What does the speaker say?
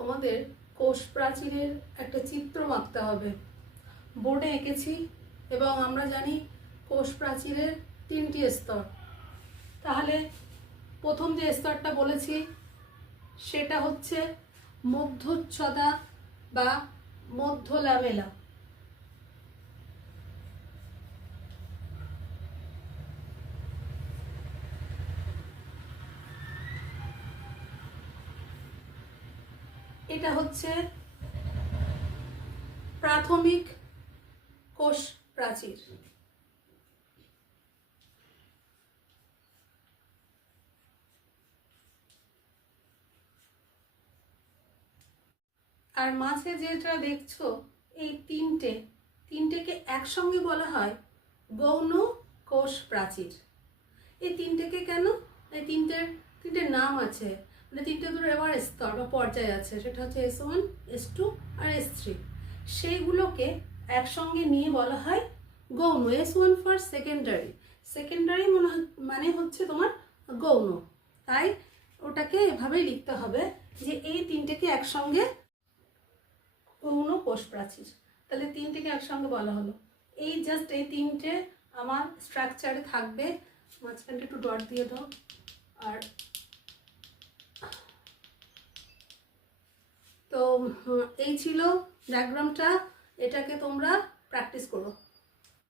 তোমাদের কোষ প্রাচীরের একটা চিত্র আঁকতে হবে। বোর্ডে এঁকেছি এবং আমরা জানি কোষ প্রাচীরের 3টি স্তর। তাহলে প্রথম যে স্তরটা বলেছি সেটা হচ্ছে মধ্যচ্ছদা বা মধ্য ল্যামেলা। এটা হচ্ছে প্রাথমিক কোষ প্রাচীর। আর মাঝে যেটা দেখছো এই তিনটেকে একসঙ্গে বলা হয় গৌণ কোষ প্রাচীর। এই তিনটেকে কেন, এই তিনটে নাম আছে, মানে তিনটে ধরো এবার স্তর বা পর্যায় আছে, সেটা হচ্ছে S1, S2 আর S3। সেইগুলোকে একসঙ্গে নিয়ে বলা হয় গৌণ। S1 ফর সেকেন্ডারি, সেকেন্ডারি মানে হচ্ছে তোমার গৌণ। তাই ওটাকে এভাবেই লিখতে হবে যে এই তিনটেকে একসঙ্গে গৌণ কোষ প্রাচীর। তাহলে তিনটেকে একসঙ্গে বলা হলো। এই জাস্ট এই তিনটে আমার স্ট্রাকচারে থাকবে। মাঝখানটা একটু ডট দিয়ে দাও। আর তো এই ছিল ডায়াগ্রামটা, এটাকে তোমরা প্র্যাকটিস করো।